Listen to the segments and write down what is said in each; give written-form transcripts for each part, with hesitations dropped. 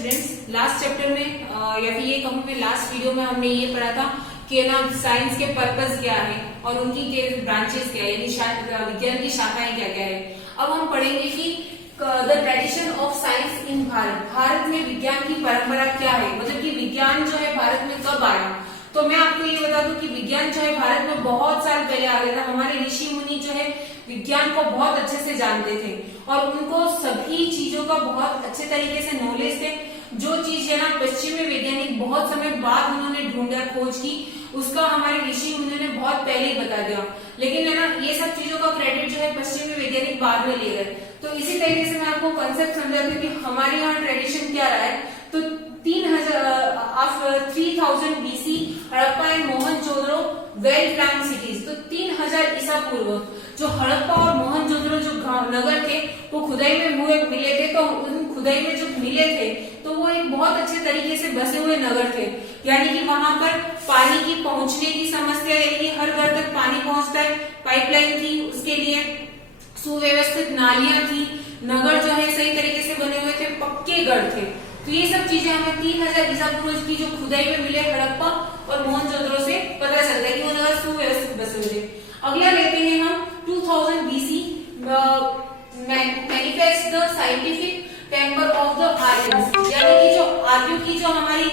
Students, last chapter में या फिर ये कहूँ मैं लास्ट वीडियो में हमने ये पढ़ा था कि ना साइंस के पर्पस क्या है और उनकी के ब्रांचेस क्या है, यानी विज्ञान की शाखाएं क्या क्या है। अब हम पढ़ेंगे कि द ट्रेडिशन ऑफ साइंस इन भारत, भारत में विज्ञान की परंपरा क्या है, मतलब कि विज्ञान जो है भारत में कब आया। तो मैं आपको ये बता दूं कि विज्ञान जो है भारत में बहुत साल पहले आ गया था। हमारे ऋषि मुनि जो है विज्ञान को बहुत अच्छे से जानते थे और उनको सभी चीजों का बहुत अच्छे तरीके से नॉलेज थे। जो चीज है ना पश्चिमी वैज्ञानिक बहुत समय बाद उन्होंने ढूंढा, खोज की, उसका हमारे ऋषि मुनियों ने बहुत पहले ही बता दिया। लेकिन है ना ये सब चीजों का क्रेडिट जो है पश्चिमी वैज्ञानिक बाद में ले गए। तो इसी तरीके से मैं आपको कंसेप्ट समझाती हूँ कि हमारे यहाँ ट्रेडिशन क्या रहा है। तो 3000 BC Harappa and Mohenjodaro well plan cities. तो 3000 ईसा पूर्व जो हड़प्पा और मोहनजोदड़ो जो नगर थे वो खुदाई में मिले थे। तो उन खुदाई में जो मिले थे तो वो एक बहुत अच्छे तरीके से बसे हुए नगर थे, यानी कि वहां पर पानी की पहुंचने की समस्या, यानी कि हर घर तक पानी पहुंचता है, पाइपलाइन थी, उसके लिए सुव्यवस्थित नालियां थी, नगर जो है सही तरीके से बने हुए थे, पक्के गढ़ थे। तो ये सब चीजें हमें 3000 ईसा पूर्व की जो खुदाई में मिले हड़प्पा और मोहनजोदड़ो से पता चलता है कि वो नगर सुव्यवस्थित बसे हुए थे। अगला लेते हैं हम 2000 BC manifest the scientific temper of the Aryans, यानी कि जो आर्यों की जो हमारी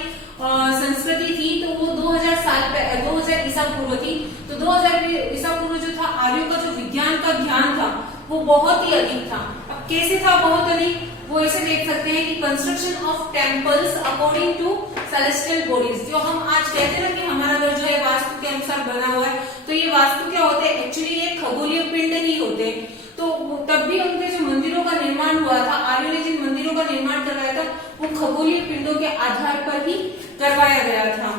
संस्कृति थी तो वो 2000 ईसा पूर्व थी। तो 2000 ईसा पूर्व जो था आर्यों का जो विज्ञान का ज्ञान था वो बहुत ही अधिक था। अब कैसे था बहुत अधिक, वो ऐसे देख सकते हैं कि construction of temples according to celestial bodies. जो हम आज कहते हैं ना कि हमारा घर जो है वास्तु के अनुसार बना हुआ है, तो ये वास्तु क्या होते हैं, एक्चुअली ये खगोलीय पिंड ही होते हैं। तो तब भी उनके जो मंदिरों का निर्माण हुआ था, आर्यों ने जिन मंदिरों का निर्माण करवाया था वो खगोलीय पिंडों के आधार पर ही करवाया गया था।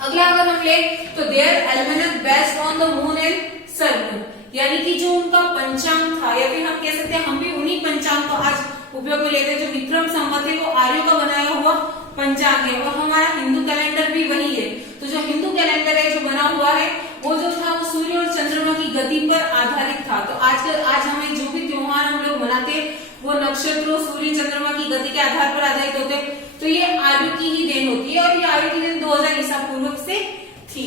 अगला अगर हम ले तो there almanac based on the moon and sun, यानी कि जो उनका पंचांग था, या फिर हम कह सकते हैं हम भी उन्हीं पंचांग को आज उपयोग में लेते हैं। जो विक्रम संवत है वो आर्यों का बनाया हुआ पंचांग है और हमारा हिंदू कैलेंडर भी वही है। तो जो हिंदू कैलेंडर है जो बना हुआ है वो जो था वो सूर्य और चंद्रमा की गति पर आधारित था। तो आज हमें जो भी त्योहार हम लोग मनाते हैं वो नक्षत्रों, सूर्य, चंद्रमा की गति के आधार पर आधारित होते हैं। तो ये आर्यों की ही देन होती है और ये आर्यों की देन 2000 ईसा पूर्व से थी।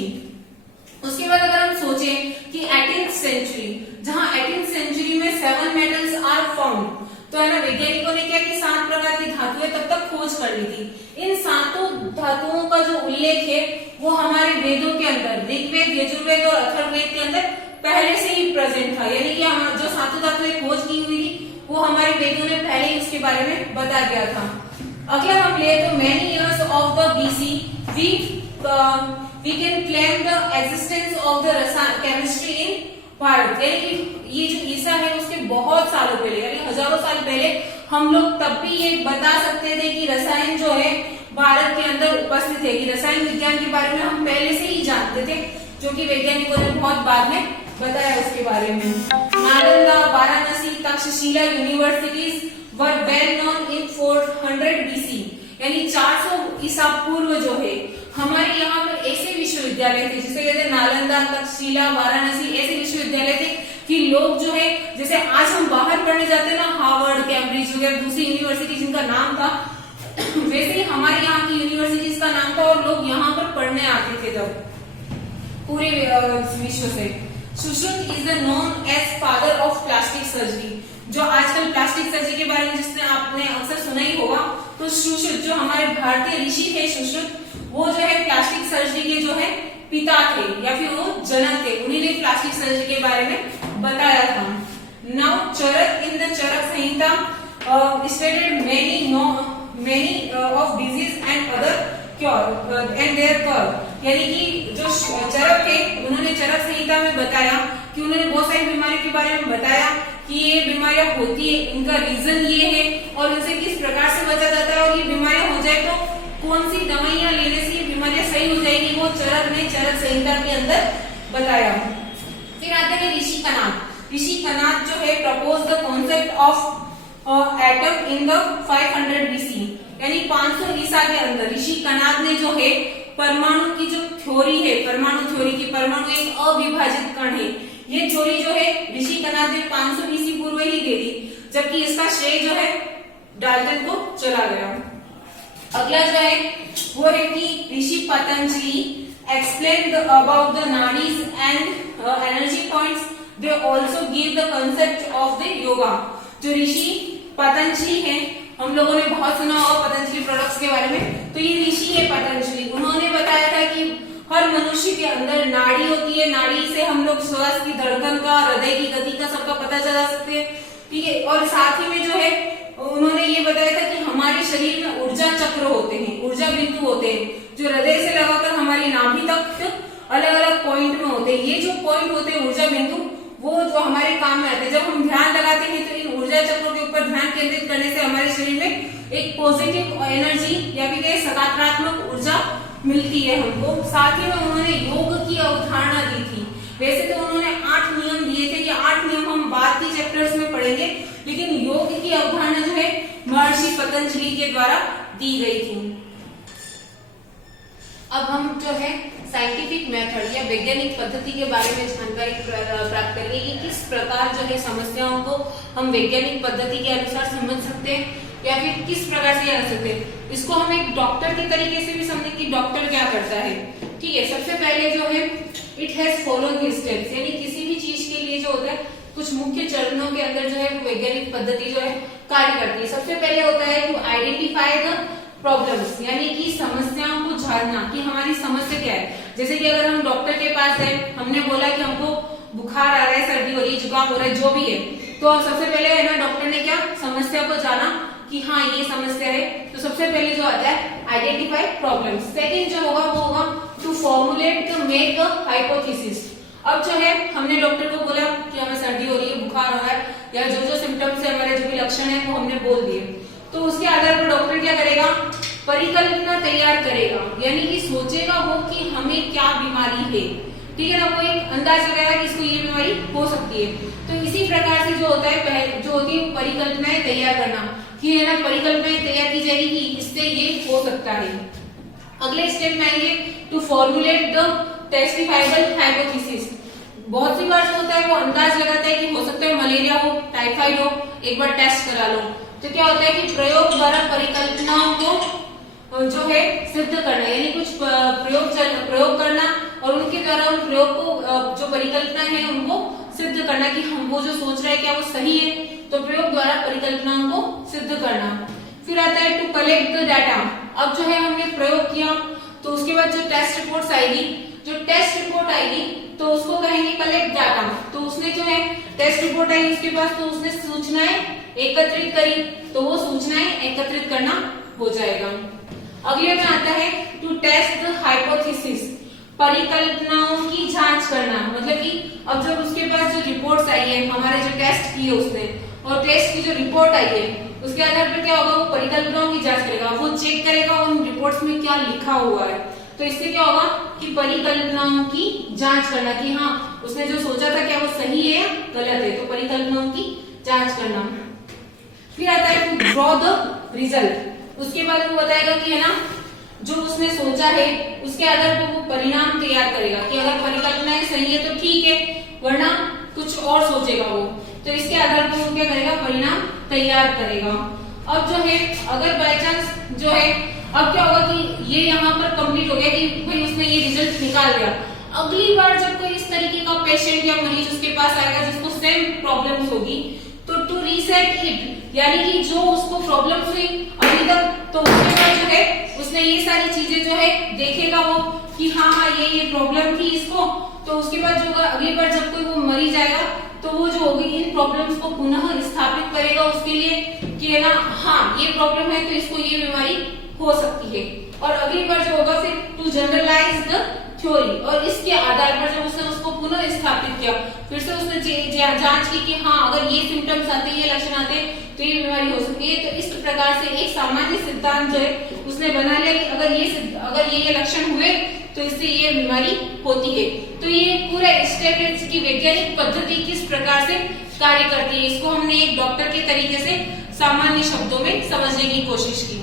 उसके बाद अगर हम सोचें कि 18th सेंचुरी, जहां 18th सेंचुरी में 7 मेटल्स आर फाउंड, तो है ना वैज्ञानिकों ने क्या कि 7 प्रकार की धातुएं तब तक खोज कर ली थी। इन 7 धातुओं का जो उल्लेख है वो हमारे वेदों के अंदर, ऋग्वेद, यजुर्वेद और अथर्ववेद के अंदर पहले से ही प्रेजेंट था, यानी कि हम जो 7 धातुएं खोज की हुई थी वो हमारे वेदों ने पहले ही उसके बारे में बता दिया था। अगला हम ले तो many years of the BC we can claim the existence of the chemistry in Bharat, यानी कि ये जो ईसा है उसके बहुत सालों पहले, यानी हजारों साल पहले हम लोग तब भी ये बता सकते थे कि रसायन जो है भारत के अंदर उपस्थित है, कि रसायन विज्ञान के बारे में हम पहले से ही जानते थे, जो कि वैज्ञानिकों ने बहुत बाद में बताया उसके बारे में। Nalanda, Varanasi, Takshashila universities were well known in 400 BC, यानी 400 ईसा पूर्व जो है हमारे यहाँ पर ऐसे विश्वविद्यालय थे जिसे कहते हैं नालंदा, तक्षशिला, वाराणसी, ऐसे विश्वविद्यालय थे कि लोग जो है जैसे आज हम बाहर पढ़ने जाते हैं ना, हार्वर्ड, कैम्ब्रिज वगैरह दूसरी यूनिवर्सिटी जिनका नाम था, वैसे ही हमारे यहाँ की यूनिवर्सिटीज का नाम था और लोग यहाँ पर पढ़ने आते थे तब पूरे विश्व से। Sushruta is the known as father of plastic surgery, जो आजकल प्लास्टिक सर्जरी के बारे में जिसने आपने अक्सर सुना ही होगा, तो सुश्रुत जो हमारे भारतीय ऋषि थे सुश्रुत, वो जो है प्लास्टिक सर्जरी के जो है पिता थे या फिर वो जनक थे, उन्हीं ने प्लास्टिक सर्जरी के बारे में बताया था। Now Charak in the Charak Samhita stated many of disease and other cure and their cure, यानी कि जो चरक थे उन्होंने चरक संहिता में बताया कि उन्होंने बहुत सारी बीमारियों के बारे में बताया कि ये बीमारियां होती है, इनका रीजन ये है और इनसे किस प्रकार से बचा जाता है, और ये बीमारियां हो जाए तो कौन सी दवाइयां लेने से ये बीमारियां सही हो जाएगी, वो चरक ने चरक संहिता के अंदर बताया। फिर आते हैं ऋषि कनाद। ऋषि कनाद जो है propose the concept of atom in the 500 BC, यानी 500 ईसा के अंदर ऋषि कनाद ने जो है परमाणु की जो थ्योरी है, परमाणु थ्योरी की, परमाणु एक अविभाजित कण है, ये थ्योरी जो है ऋषि कनाद ने 500 BC पूर्व ही दे दी, जबकि इसका श्रेय जो है डाल्टन को चला गया। अगला जो है वो है कि ऋषि Patanjali explained about the nadis and energy points. They also give the concept of the yoga. जो ऋषि पतंजलि हैं, हम लोगों ने बहुत सुना होगा पतंजलि प्रोडक्ट्स के बारे में। तो ये ऋषि है पतंजलि, उन्होंने बताया था कि हर मनुष्य के अंदर नाड़ी होती है, नाड़ी से हम लोग श्वास की धड़कन का, हृदय की गति का सबका पता चला सकते हैं, ठीक है। और साथ ही में जो है उन्होंने ये बताया था कि हमारे शरीर में ऊर्जा चक्र होते हैं, ऊर्जा बिंदु होते हैं, जो हृदय से लगाकर हमारी नाभि तक अलग अलग पॉइंट में होते हैं। ये जो पॉइंट होते हैं ऊर्जा बिंदु, वो जो हमारे काम में आते हैं। जब हम ध्यान लगाते हैं तो इन ऊर्जा चक्रों के ऊपर ध्यान केंद्रित करने से हमारे शरीर में एक पॉजिटिव एनर्जी या फिर सकारात्मक ऊर्जा मिलती है हमको। साथ ही में उन्होंने योग की अवधारणा दी थी। वैसे तो उन्होंने 8 नियम दिए थे, ये 8 नियम हम बाद के चैप्टर्स में पढ़ेंगे, लेकिन योग की अवधारणा जो है महर्षि पतंजलि के द्वारा दी गई थी। अब हम जो है साइंटिफिक मेथड या वैज्ञानिक पद्धति के बारे में जानकारी प्राप्त करेंगे कि किस प्रकार जो है समस्याओं को हम वैज्ञानिक पद्धति के अनुसार समझ सकते हैं या फिर किस प्रकार से जान सकते हैं। इसको हम एक डॉक्टर के तरीके से भी समझें कि डॉक्टर क्या करता है, ठीक है। सबसे पहले जो है इट हैज फॉलोइंग स्टेप्स, यानी किसी भी चीज के लिए जो होता है कुछ मुख्य चरणों के अंदर जो है वैज्ञानिक पद्धति जो है कार्य करती है। सबसे पहले होता है टू आइडेंटिफाई द प्रॉब्लम्स, यानी कि समस्याओं को जानना कि हमारी समस्या क्या है। जैसे कि अगर हम डॉक्टर के पास है, हमने बोला कि हमको बुखार आ रहा है, सर्दी हो रही है, जुकाम हो रहा है, जो भी है, तो सबसे पहले है ना डॉक्टर ने क्या समस्या को जाना कि हाँ ये समस्या है। तो सबसे पहले जो आता है आइडेंटिफाई प्रॉब्लम्स। सेकंड जो होगा वो होगा to formulate the make a hypothesis. अब जो है हमने डॉक्टर को बोला कि हमें सर्दी हो रही है, बुखार हो रहा है, या जो जो सिम्टम्स है, हमारे जो भी लक्षण है वो हमने बोल दिए। तो उसके आधार पर डॉक्टर क्या करेगा, परिकल्पना तैयार करेगा, यानी कि सोचेगा वो कि हमें क्या बीमारी है, ठीक है ना। वो एक अंदाज लगाएगा कि इसको ये बीमारी हो सकती है। तो इसी प्रकार से जो होता है पहले जो होती है परिकल्पनाएं तैयार करना, कि है ना परिकल्पनाएं तैयार की जाएगी कि इससे ये हो सकता है। अगले स्टेप में आएंगे टू फॉर्मुलेट द टेस्टिफाइबल हाइपोथेसिस। बहुत सी बार जो होता है वो अंदाज लगाता है कि हो सकता है मलेरिया हो, टाइफाइड हो, एक बार टेस्ट करा लो। तो क्या होता है कि प्रयोग द्वारा परिकल्पनाओं को जो है सिद्ध करना, यानी कुछ प्रयोग करना और उनके द्वारा उन प्रयोग को जो परिकल्पना है उनको सिद्ध करना कि हम वो जो सोच रहे हैं क्या वो सही है। तो प्रयोग द्वारा परिकल्पनाओं को सिद्ध करना। फिर आता है टू कलेक्ट द डाटा। अब जो है हमने प्रयोग किया तो उसके बाद जो टेस्ट रिपोर्ट आएगी, जो टेस्ट रिपोर्ट आएगी तो उसको कहेंगे कलेक्ट डाटा। तो उसने जो है टेस्ट रिपोर्ट आई उसके पास, तो उसने सूचनाएं एकत्रित करी, तो वो सूचनाएं एकत्रित करना हो जाएगा। अगले में आता है टू टेस्ट द हाइपोथेसिस, परिकल्पनाओं की जांच करना। मतलब कि अब जब उसके पास जो रिपोर्ट्स आई है, हमारे जो टेस्ट किए उसने, और टेस्ट की जो रिपोर्ट आई है उसके आधार पर क्या होगा, वो परिकल्पनाओं की जांच करेगा, वो चेक करेगा उन रिपोर्ट्स में क्या लिखा हुआ है। तो इससे क्या होगा कि परिकल्पनाओं की जांच करना कि हाँ उसने जो सोचा था क्या वो सही है या गलत है। तो परिकल्पनाओं की जांच करना। फिर आता है टू ड्रॉ द रिजल्ट। उसके बाद वो बताएगा कि है ना जो उसने सोचा है उसके आधार पर वो परिणाम तैयार करेगा कि अगर परिकल्पनाएं सही है तो ठीक है, वरना कुछ और सोचेगा वो। तो इसके आधार पर वो क्या करेगा, परिणाम तैयार करेगा। अब जो है अगर बाय चांस जो है अब क्या होगा कि ये यहाँ पर कंप्लीट हो गया कि भाई उसने ये रिजल्ट निकाल दिया। अगली बार जब कोई इस तरीके का पेशेंट या मरीज उसके पास आएगा जिसको सेम प्रॉब्लम्स होगी, तो टू रीसेट इट, यानी कि जो उसको प्रॉब्लम्स हुई अभी तक, तो उसके बाद जो है उसने ये सारी चीजें जो है देखेगा वो कि हाँ ये प्रॉब्लम थी इसको। तो उसके बाद जो होगा अगली बार जब कोई वो मरीज आएगा तो वो जो होगी इन प्रॉब्लम्स को पुनः स्थापित करेगा उसके लिए कि है ना हाँ ये प्रॉब्लम है तो इसको ये बीमारी हो सकती है। और अगली बार जो होगा फिर टू जनरलाइज द थ्योरी, और इसके आधार पर जब उसने उसको पुनः स्थापित किया, फिर से उसने जांच की कि हाँ अगर ये सिम्टम्स आते हैं, ये लक्षण आते हैं तो ये बीमारी हो सकती है। तो इस प्रकार से एक सामान्य सिद्धांत जो है उसने बना लिया कि अगर ये लक्षण हुए तो इससे ये बीमारी होती है। तो ये पूरा स्टेप की वैज्ञानिक पद्धति किस प्रकार से कार्य करती है, इसको हमने एक डॉक्टर के तरीके से सामान्य शब्दों में समझने की कोशिश की।